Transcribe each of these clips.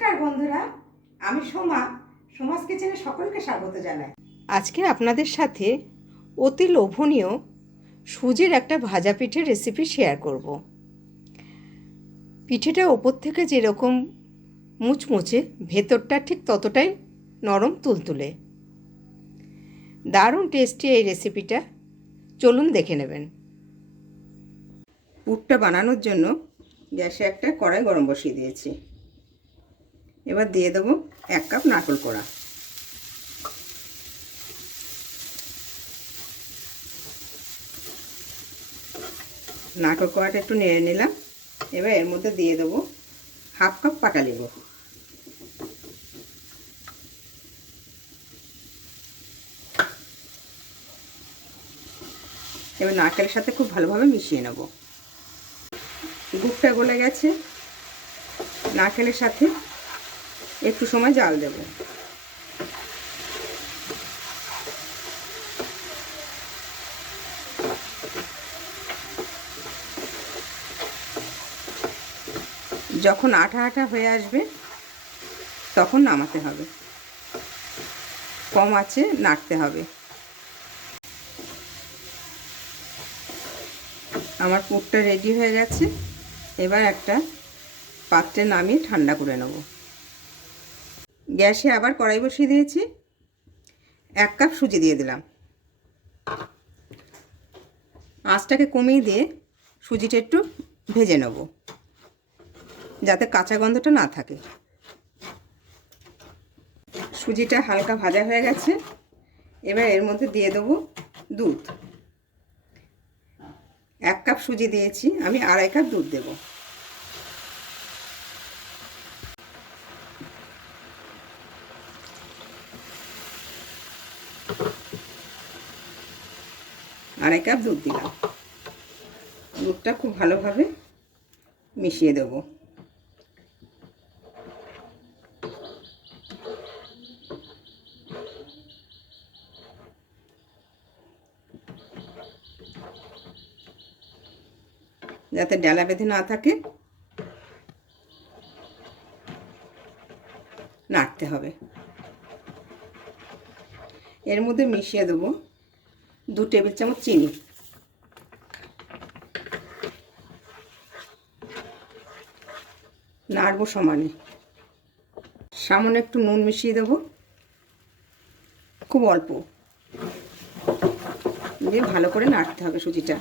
নমস্কার বন্ধুরা, আমি সোমাস কিচেনে সকলকে স্বাগত জানাই। আজকে আপনাদের সাথে অতি লোভনীয় সুজির একটা ভাজা পিঠের রেসিপি শেয়ার করব। পিঠেটা ওপর থেকে যেরকম মুচমুচে, ভেতরটা ঠিক ততটাই নরম তুলতুলে। দারুণ টেস্টি এই রেসিপিটা, চলুন দেখে নেবেন। পুরটা বানানোর জন্য গ্যাসে একটা কড়াই গরম বসিয়ে দিয়েছি। এবার দিয়ে দেবো 1 কাপ নারকেল কোড়া। নারকেল কোড়াটা একটু নেড়ে নিলাম। এবার এর মধ্যে দিয়ে দেবো 1/2 কাপ পাটা লেবু। এবার নারকেলের সাথে খুব ভালোভাবে মিশিয়ে নেব। গুড়টা গলে গেছে, নারকেলের সাথে একটু সময় জাল দেব। যখন আঠা আঠা হয়ে আসবে তখন নামাতে হবে, কম আঁচে নাড়তে হবে। আমার পুরটা রেডি হয়ে গেছে। এবার একটা পাত্রে নামিয়ে ঠান্ডা করে নেব। গ্যাসে আবার কড়াই বসিয়ে দিয়েছি। 1 কাপ সুজি দিয়ে দিলাম। আঁচটাকে কমিয়ে দিয়ে সুজিটা একটু ভেজে নেব, যাতে কাঁচা গন্ধটা না থাকে। সুজিটা হালকা ভাজা হয়ে গেছে। এবার এর মধ্যে দিয়ে দেবো দুধ। 1 কাপ সুজি দিয়েছি, আমি 2.5 কাপ দুধ দেব। আড়াই কাপ দুধ দিলাম। দুধটা খুব ভালোভাবে মিশিয়ে দেব। যাতে ডালা বেঁধে না থাকে নাড়তে হবে। এর মধ্যে মিশিয়ে দেব 2 টেবিল চামচ চিনি। নাড়বো সমানে। সামান্য একটু নুন মিশিয়ে দেব, খুব অল্প, দিয়ে ভালো করে নাড়তে হবে সুজিটা।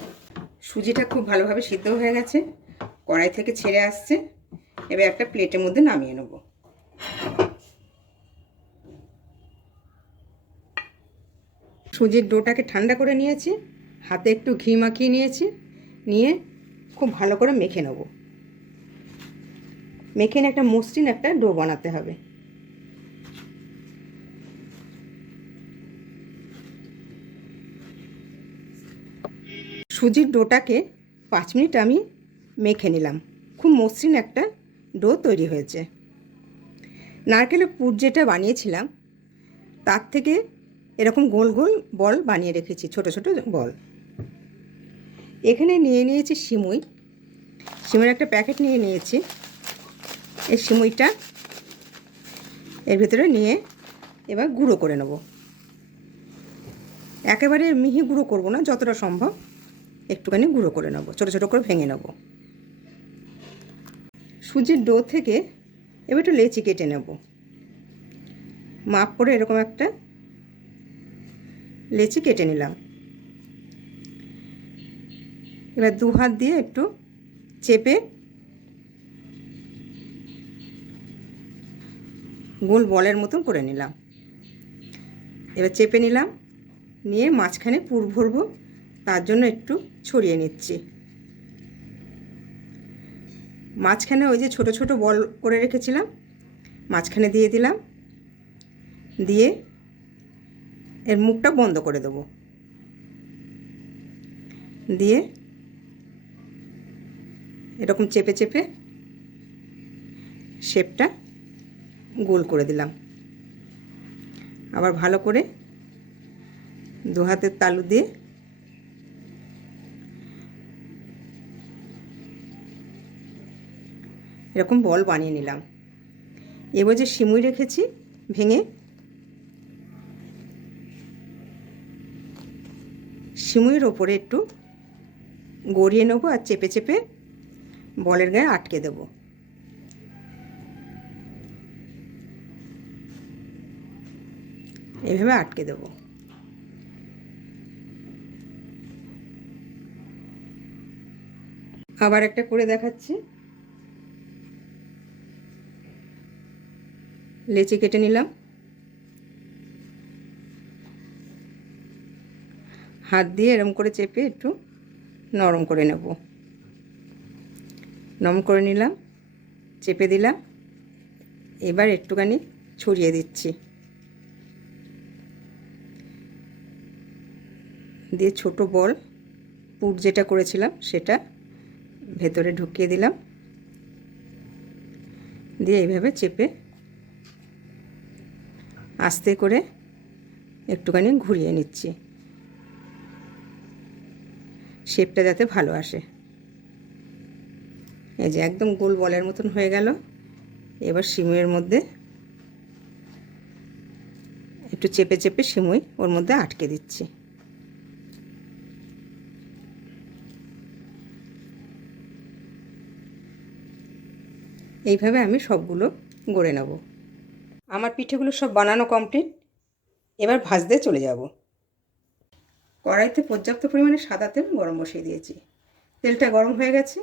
সুজিটা খুব ভালোভাবে সিদ্ধ হয়ে গেছে, কড়াই থেকে ছেড়ে আসছে। এবার একটা প্লেটের মধ্যে নামিয়ে নেব। সুজির ডোটাকে ঠান্ডা করে নিয়েছি, হাতে একটু ঘি মাখিয়ে নিয়েছি, নিয়ে খুব ভালো করে মেখে নেব। মেখে নিয়ে একটা মসৃণ একটা ডো বানাতে হবে। সুজির ডোটাকে 5 মিনিট আমি মেখে নিলাম। খুব মসৃণ একটা ডো তৈরি হয়েছে। নারকেলের পুর যেটা বানিয়েছিলাম তার থেকে এরকম গোল গোল বল বানিয়ে রেখেছি, ছোট ছোট বল। এখানে নিয়ে নিয়েছি সিমুই। সিমুইয়ের একটা প্যাকেট নিয়ে নিয়েছি। এই সিমুইটা এর ভিতরে নিয়ে এবার গুঁড়ো করে নেব। একেবারে মিহি গুঁড়ো করব না, যতটা সম্ভব একটুখানি গুঁড়ো করে নেব, ছোটো ছোটো করে ভেঙে নেব। সুজির ডো থেকে এবার একটু লেচি কেটে নেব। মাপ করে এরকম একটা লেচি কেটে নিলাম। এবার 2 হাত দিয়ে একটু চেপে গোল বলের মতন করে নিলাম। এবার চেপে নিলাম, নিয়ে মাঝখানে পুর ভরবো, তার জন্য একটু ছড়িয়ে নিচ্ছি। মাঝখানে ওই যে ছোট ছোট বল করে রেখেছিলাম, মাঝখানে দিয়ে দিলাম, দিয়ে এর মুখটা বন্ধ করে দেবো। দিয়ে এরকম চেপে চেপে শেপটা গোল করে দিলাম। আবার ভালো করে 2 হাতের তালু দিয়ে এরকম বল বানিয়ে নিলাম। এবার যে সিমুই রেখেছি ভেঙে, সিমুইয়ের ওপরে একটু গড়িয়ে নেবো আর চেপে চেপে বলের গায়ে আটকে দেবো। এইভাবে আটকে দেবো। আবার একটা করে দেখাচ্ছি। লেচি কেটে নিলাম, হাত দিয়ে এরম করে চেপে একটু নরম করে নেব। নরম করে নিলাম, চেপে দিলাম। এবার একটুখানি ছড়িয়ে দিচ্ছি, দিয়ে ছোট বল পুর যেটা করেছিলাম সেটা ভেতরে ঢুকিয়ে দিলাম, দিয়ে এইভাবে চেপে আস্তে করে একটুখানি ঘুরিয়ে নিচ্ছি, শেপটা যাতে ভালো আসে। এই যে একদম গোল বলের মতন হয়ে গেল। এবার সিমুইয়ের মধ্যে একটু চেপে চেপে সিমুই ওর মধ্যে আটকে দিচ্ছি। এইভাবে আমি সবগুলো গড়ে নেব। আমার পিঠেগুলো সব বানানো কমপ্লিট। এবার ভাজতে চলে যাব। কড়াইতে পর্যাপ্ত পরিমাণে সাদা তেল গরম বসিয়ে দিয়েছি। তেলটা গরম হয়ে গেছে।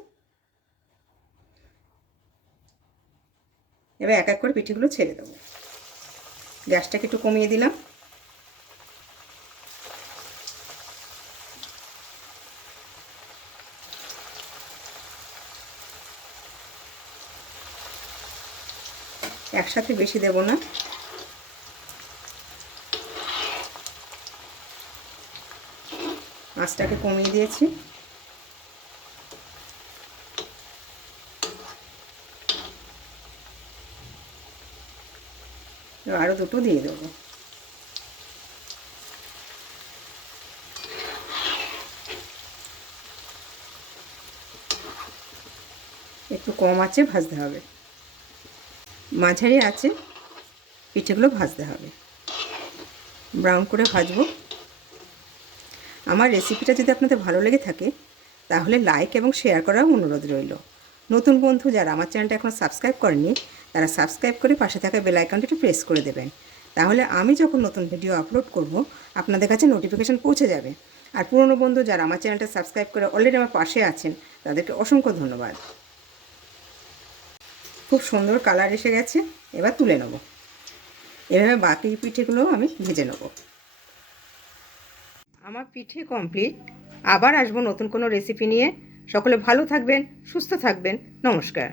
এবার এক এক করে পিঠেগুলো ছেড়ে দেবো। গ্যাসটাকে একটু কমিয়ে দিলাম। একসাথে বেশি দেব না। আঁচটাকে কমিয়ে দিয়েছি। আরও দুটো দিয়ে দেবো। একটু কম আঁচে ভাজতে হবে। মাঝারি আঁচে পিঠেগুলো ভাজতে হবে, ব্রাউন করে ভাজবো। আমার রেসিপিটা যদি আপনাদের ভালো লেগে থাকে তাহলে লাইক এবং শেয়ার করার অনুরোধ রইল। নতুন বন্ধু যারা আমার চ্যানেলটা এখনও সাবস্ক্রাইব করেনি তারা সাবস্ক্রাইব করে পাশে থাকা বেল আইকনটি একটু প্রেস করে দেবেন। তাহলে আমি যখন নতুন ভিডিও আপলোড করব আপনাদের কাছে নোটিফিকেশান পৌঁছে যাবে। আর পুরনো বন্ধু যারা আমার চ্যানেলটা সাবস্ক্রাইব করে অলরেডি আমার পাশে আছেন তাদেরকে অসংখ্য ধন্যবাদ। খুব সুন্দর কালার এসে গেছে। এবার তুলে নেব। এভাবে বাকি পিঠেগুলো আমি ভেজে নেব। আমার পিঠে কমপ্লিট। আবার আসবো নতুন কোনো রেসিপি নিয়ে। সকলে ভালো থাকবেন, সুস্থ থাকবেন। নমস্কার।